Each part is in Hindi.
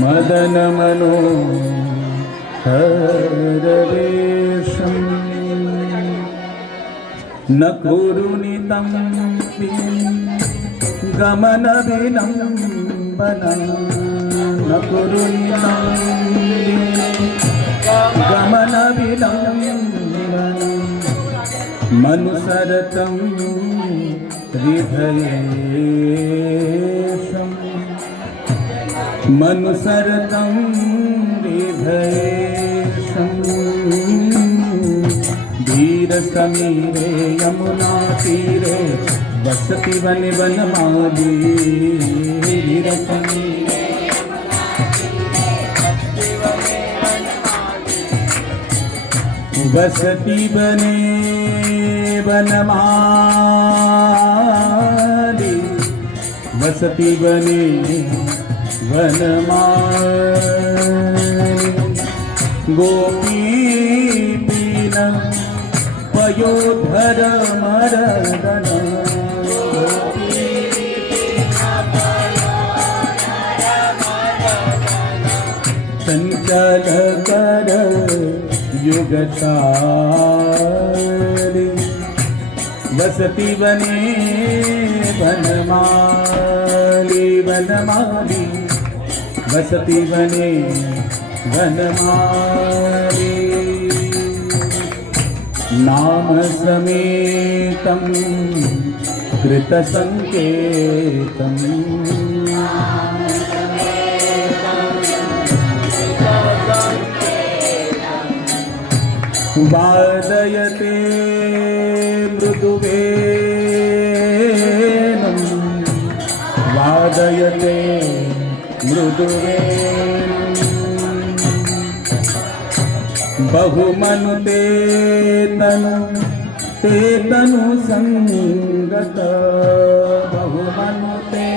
मदन मनोहरवेशं न कुरुनितं गमन विलम्बनं न कुरुनितं गमन विलम्बनं मनुसरतं हृदयेशं मनुसरतं हृदयेशं धीरसमीरे यमुना तीरे वसति वन वनमाली धीरसमीरे वसति वने वनमाली वसति वने वनमाली गोपीपीन पयोधर मरदन चंचल कर युगचारी वसति वने वनमाली वनमाली वसति वने वनमाली नाम समेतं कृतसंकेतं वादयते मृदुवेणं वादयते मृदुवेणं बहुमनुते तनु संगत बहुमनुते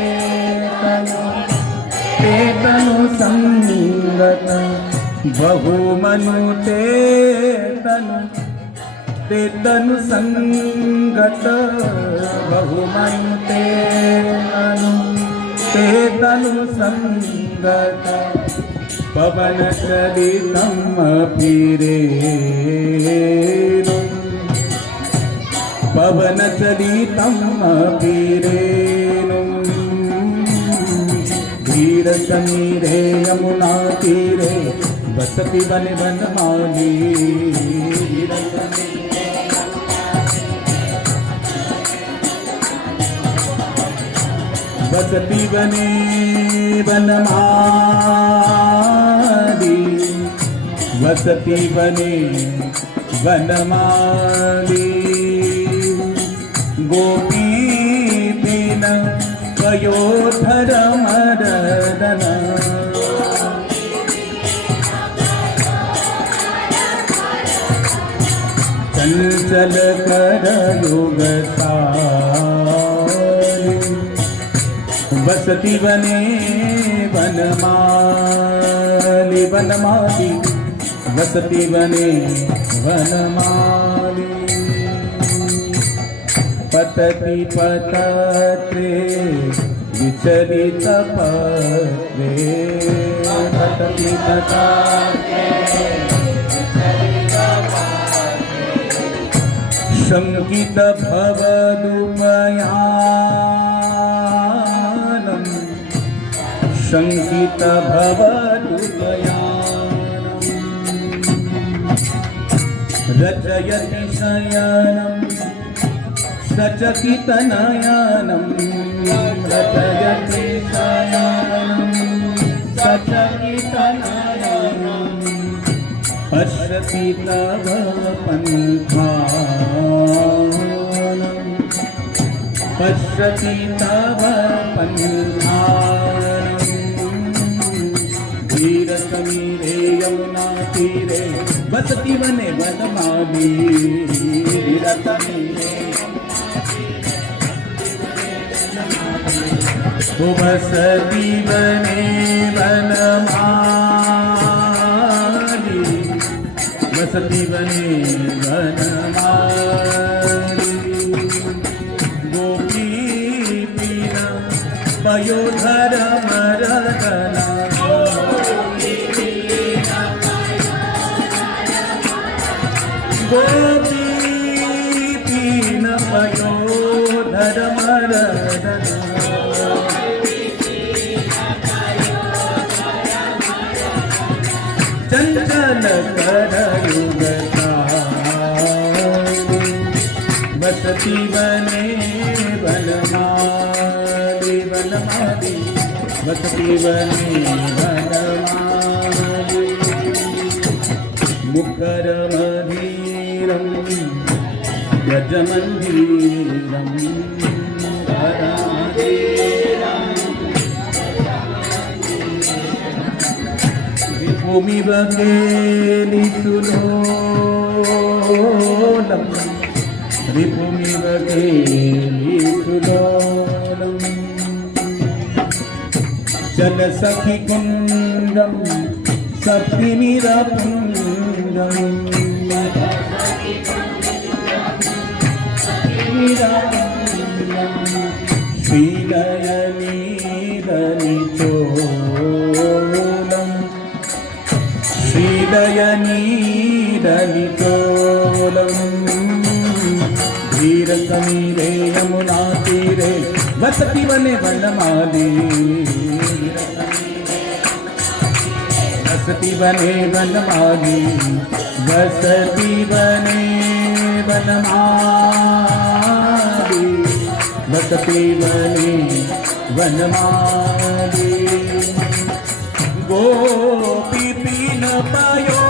तनु संगत बहुमनुते तनु संगत बहुमनुते तनु संगत पवन चलितं फिरेनु पवन चलितं फिरेनु धीर समीरे यमुना तीरे वसति वन वनमाली वसति वने वनमाली वसति वने वनमाली गोपीपीन पयोधर मरदन चंचल कर युगचारी वसति वने वनमाली वनमाली वसति वने वनमाली पतति पतत्रे विचलित पत्रे पतति पतत्रे शंकित भवदुपयानं शंकित भवदुपयानं रचयति शयनं सचकित नयनं रचयति शयनं सचकित नयनं पश्यति तव पन्थानं पश्यति तव पन्थानं धीर समीरे यमुना तीरे वसति वने वनमाली धीर समीरे वसति वने वनमाली वसति वने वनमाली गोपी पयोधरमरदना गोपीन पयोधरमरदना चंचल करयुगता बसती बने वनमाली वनमाली बसती बने वनमाली मुकर मधीरम यजमंदीरम भूमि बकेली सुलोलम विभूमि बकेली सुलोलम चल सखी कुंडम सप्तिमिरपुंडम श्रीलयनी दलिचोलम श्रीलयनीदलितोलम धीर समीरे यमुना तीरे बसती बने वनमाली बसती बने वनमाली बसती बने वनमाली बसती बने वनमाली गोपी पीन पयोधरमरदना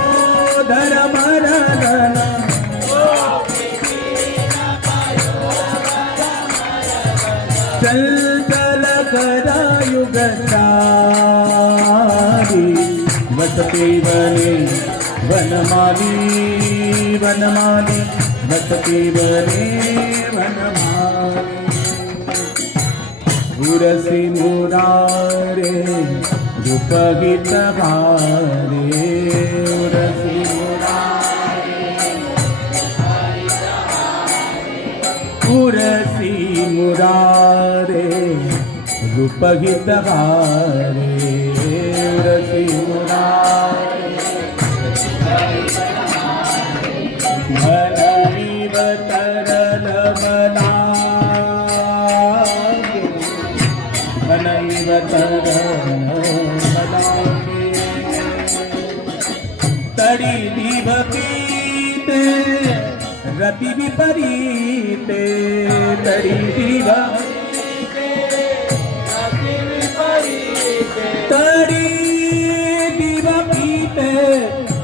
चल चल करायुगतारी बसती बने वनमाली वनमाली बसती बने वनमाली उरसी मुरारे रूपहित भारे उरसी मुरारे रूपहित भारे उरसी मुरारे भलैव तरल बलागे भलैव तरल तड़ी दीव पीते रति विपरीते तड़ी दीव तड़ी दीव पीते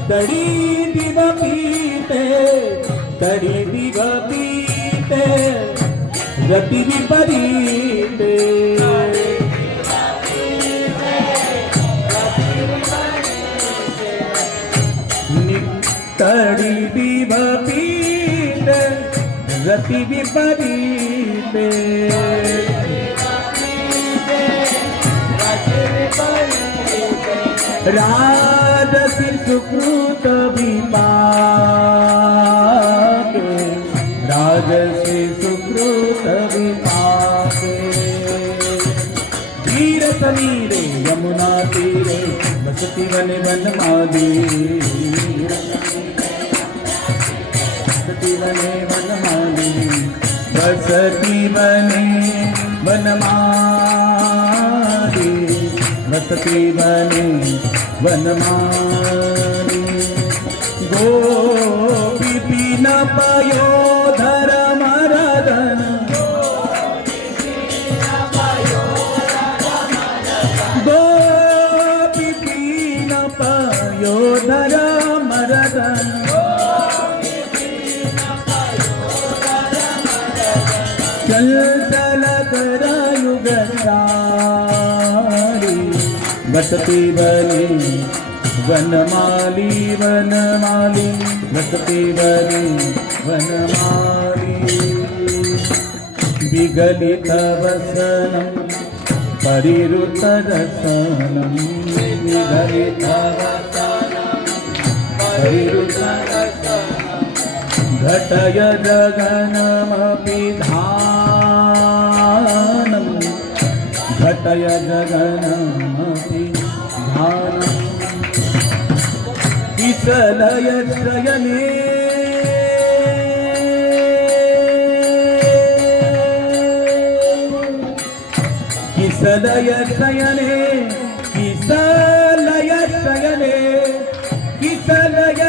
तड़ी दीव पीते तड़ी दीव पीते रति विपरीते तड़ी दीव पीते रति विपरीते राजसी सुकृत विपाके राजसी सुकृत विपाके धीर समीरे यमुना तीरे बसती बने वनमाली बसती बने वनमाली बसती बने वनमाली बसती बने वनमाली गोपी पीन पयोधरमरदना गोपी पीन पयोधरमरदना चल चल करायुगतारी बसती बने वनमाली वनमाली बसती बने वनमाली विगलित वसनं परिरुत रसनं विगलित वसनं परिरुत रसनं घटय गगनमपि धानं घट किसलय गगनमपि ध्यानम् किसलय शयने किसलय शयने किसलय शयने किसलय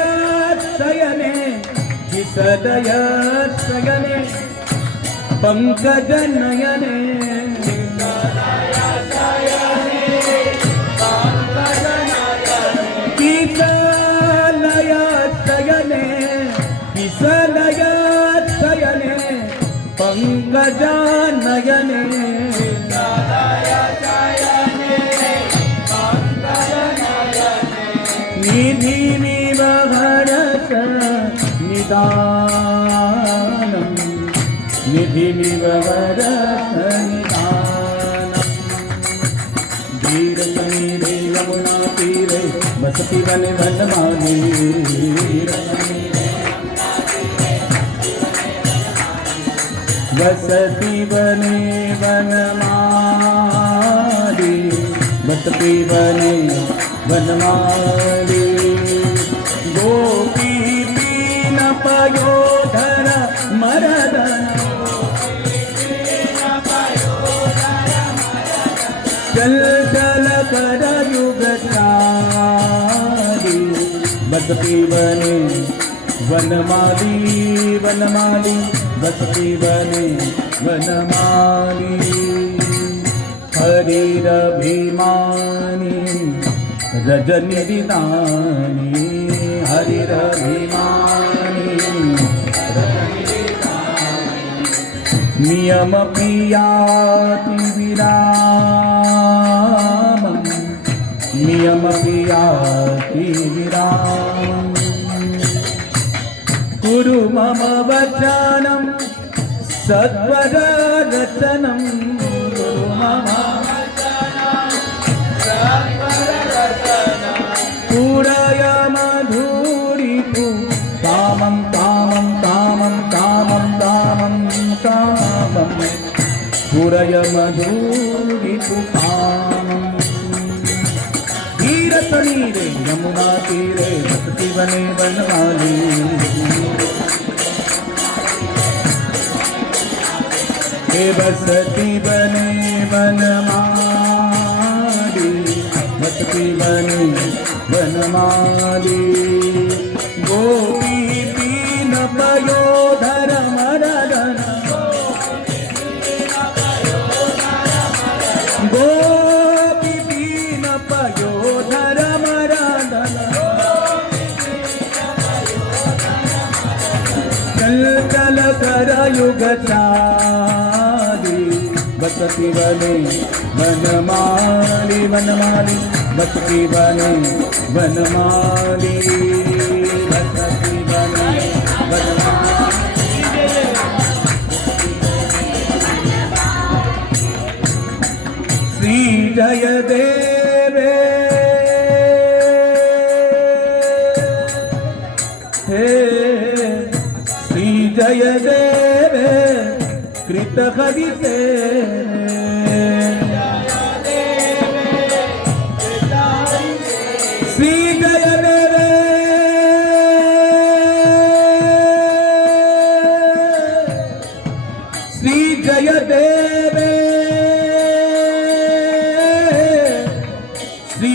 शयने किसलय शयने पंकज नयने किसलय शयने किसलय शयने पंकज नयने निधि निवहरस निदानम् निधि निवहरस निदानम् धीर समीरे यमुना तीरे बसति वन वनमाली बसति वने वनमाली बसति वने वनमाली गोपी पीन पयोधर मरदन चल चल कर युग चारी बसती बने वनमाली वनमाली बसती बने वनमाली हरिरभिमानी रजनी विदानी हरिरभिमानी नियम प्रियाति विरामम् नियम प्रियाति विरामम् कुरु मम वचनं सत्वर रचनं कुरु मम पूरय मधुरिपु कामं कामं कामं कामं कामं कामं पूरय मधुरिपु कामं तीरसनीरे यमुना तीरे बसति वने वनमाली हे बसति वने वनमाली बसति वने वनमाली गोपी पीन पयोधर मरदन गोपी पीन पयोधर मरदन चल चल कर युग चारी बसति वने वनमाली वनमाली बसति वने वनमाली बसति वने वनमाली श्री जय देवे हे श्री जय देवे कृत हरि से श्री जय देवे श्री जय देवे श्री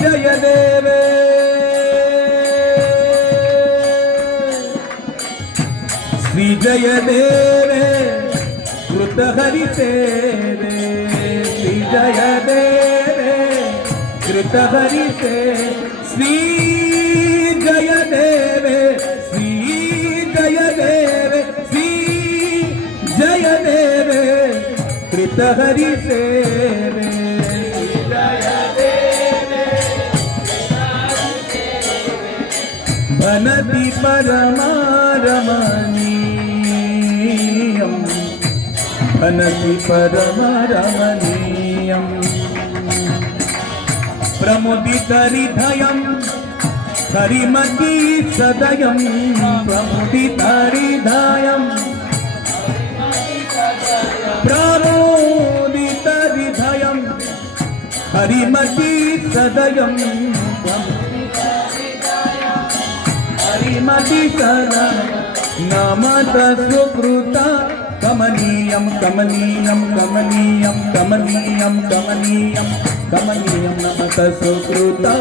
जय देवे श्री जय देवे कृत हरि सेवे श्री जय देवे कृत हरि से श्री जय देवे श्री जय देवे श्री जय देवे कृत हरि सेवे बनति परमारमणीयम् बनति परमारमणीयम् प्रमुदितहृदयम् हरिमती सदयम् प्रमुदितहृदयम् प्रमुदितहृदयम् हरिमती सदयं हरिमती सदयं नमत सुकृता कमनीयं कमनीयं कमनीयं कमनीयं कमनीयं कमनीयं नमत सुकृता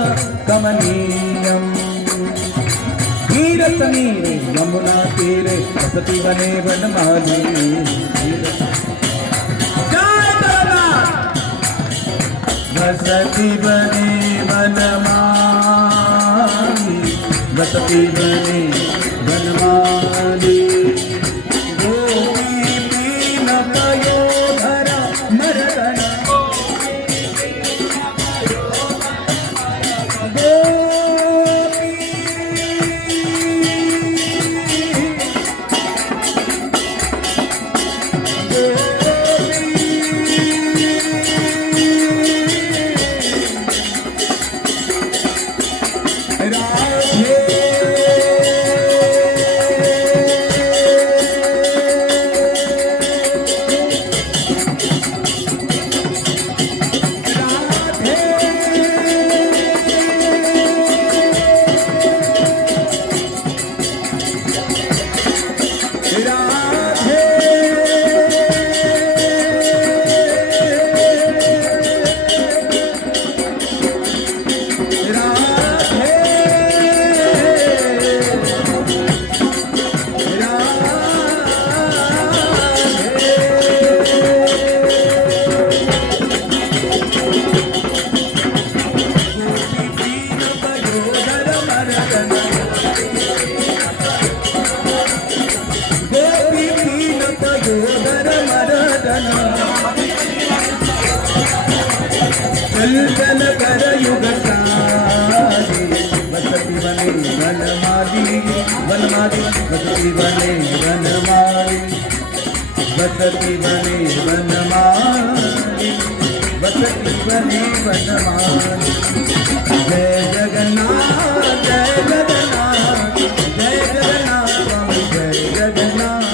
कमनीयं तीरे यमुना तीरे वसति वने वनमाली वसति वने वनमाली वसति वने वनमाली गोपी पीन पयोधर मरदन चल कर युग वसति बने वनमाली वनमाली वसति बने वनमाली वसति बने वनमाली वसति बने वनमाली जय जगन्नाथ जय जगन्नाथ जय जगन्नाथ स्वामी जय जगन्नाथ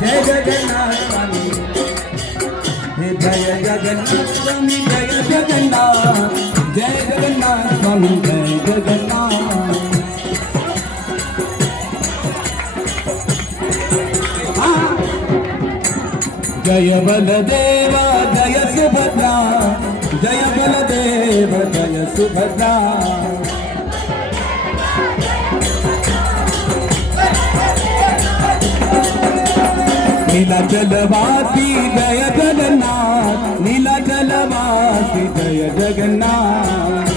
जय जगन्नाथ स्वामी जय जगन्नाथ स्वामी जय जगन्नाथ जय जगन्नाथ स्वामी जय जगन्नाथ जय बलदेव जय सुभद्रा जय बलदेव जय सुभद्रा नीलाचलवासी जय जगन्नाथ नीलाचलवासी जय जगन्नाथ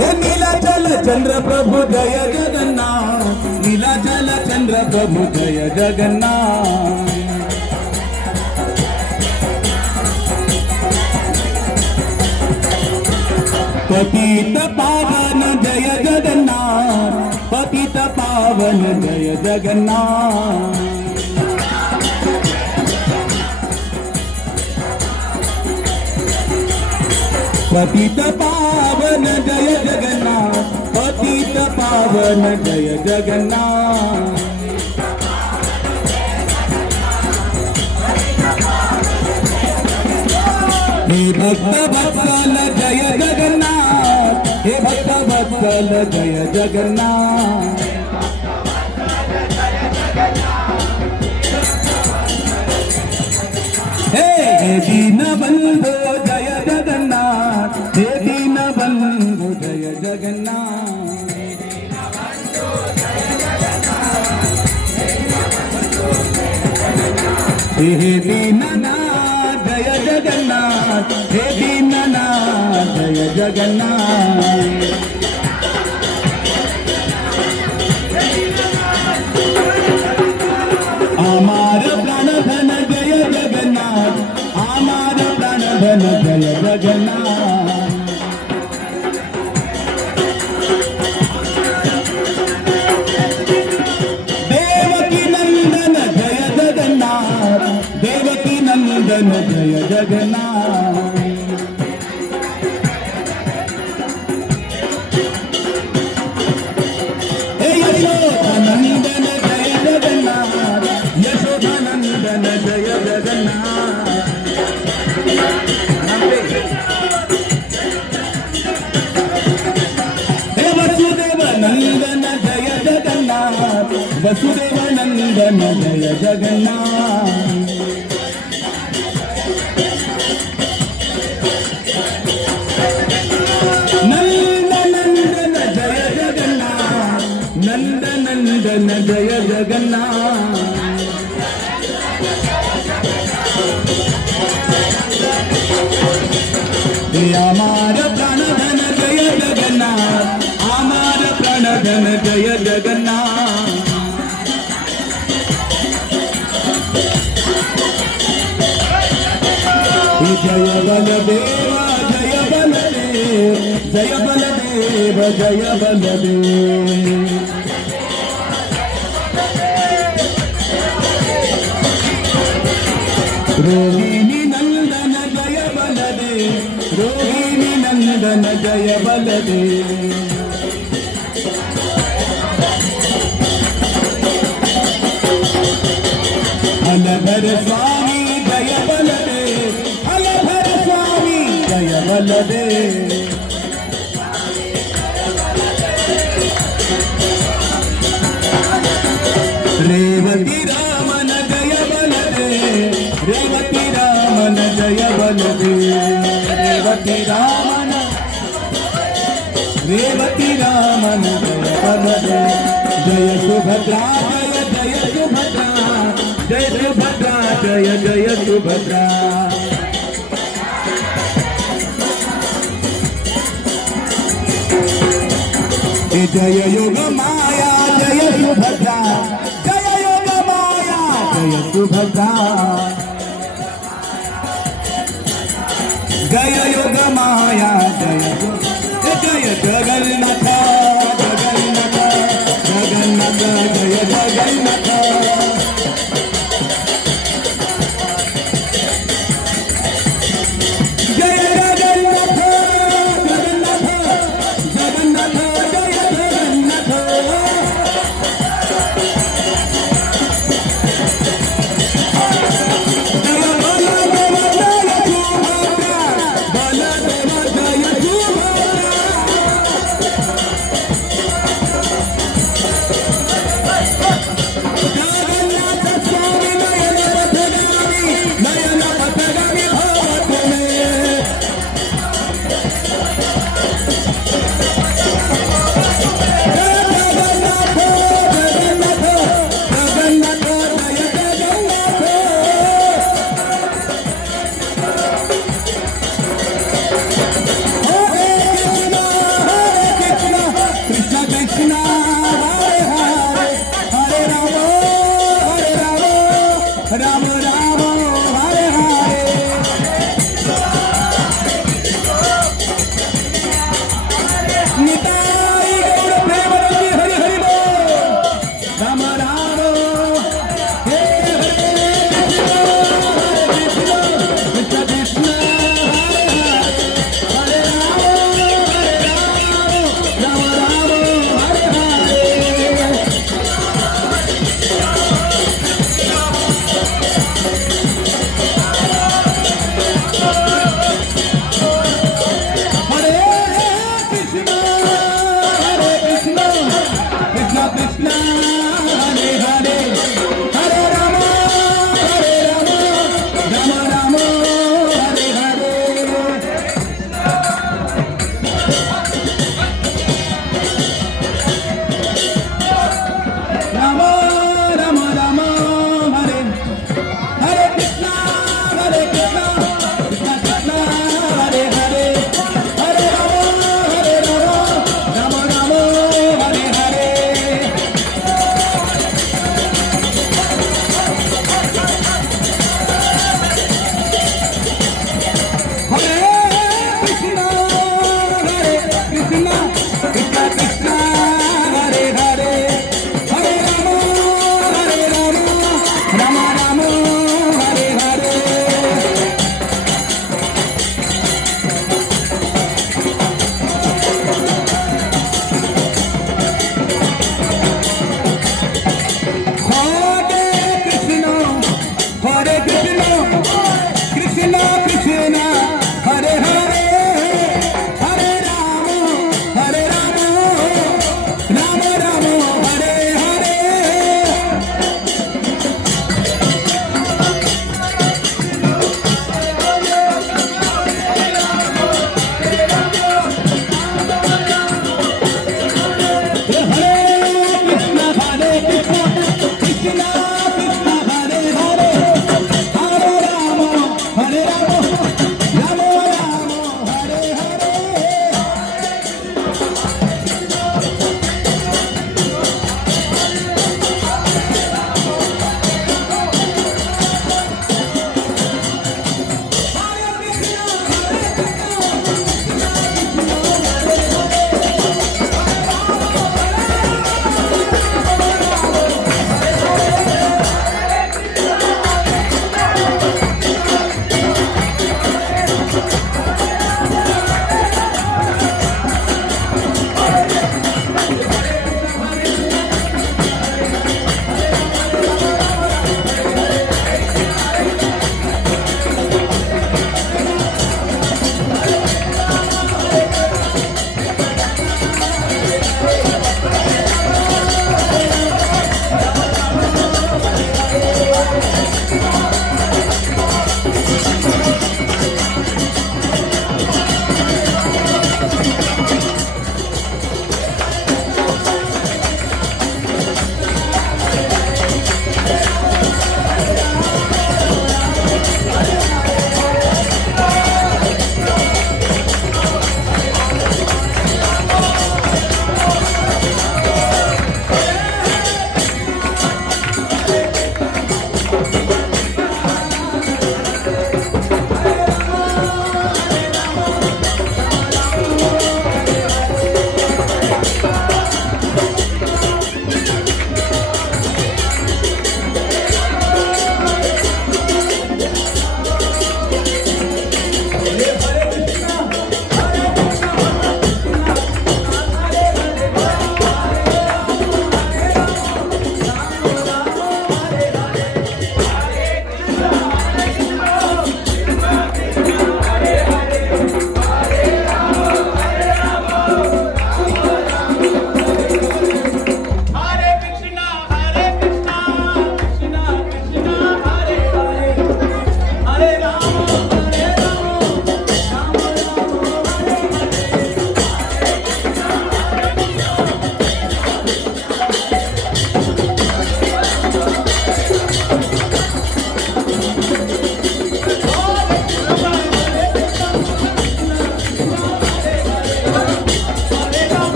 हे नीलाचल चंद्र प्रभु जय जगन्नाथ नीलाचल चंद्र प्रभु जय जगन्नाथ पतित पावन जय जगन्नाथ पतित पावन जय जगन्नाथ पतित पावन जय जगन्नाथ पतित पावन जय जगन्नाथ हे भक्त वत्सल जय जगन्नाथ हे भक्त वत्सल जय जगन्नाथ हे दीन बंधु जय जगन्नाथ हे दीन बंधु जय जगन्नाथ हे दीननाथ जय जगन्नाथ हे दीननाथ जय जगन्नाथ आमार प्राणधन जय जगन्नाथ आमार प्राणधन जय जगन्नाथ देवकी वसुदेव नंदन जय जगन्नाथ। नंद नंदन जय जगन्नाथ, नंद नंदन जय जगन्नाथ। आमार प्राणधन जय जगन्नाथ, आमार प्राणधन जय जगन्नाथ। जय बलदेव जय बलदेव, जय बलदेव जय बलदेव। रोहिणी नंदन जय बलदेव, रोहिणी नंदन जय बलदेव। हलधर स्वामी जय बलदेव, हलधर स्वामी जय बलदेव। रेवती रामन जय बलदेव, रेवती रामन जय बलदेव। रेवती रामन, रेवती रामन जय बलदेव। जय सुभद्रा जय जय सुभद्रा, जय सुभद्रा जय जय सुभद्रा। जय योग माया जय सुभद्रा, जय योग माया जय सुभद्रा। जय योग माया जय जय जगन्नाथ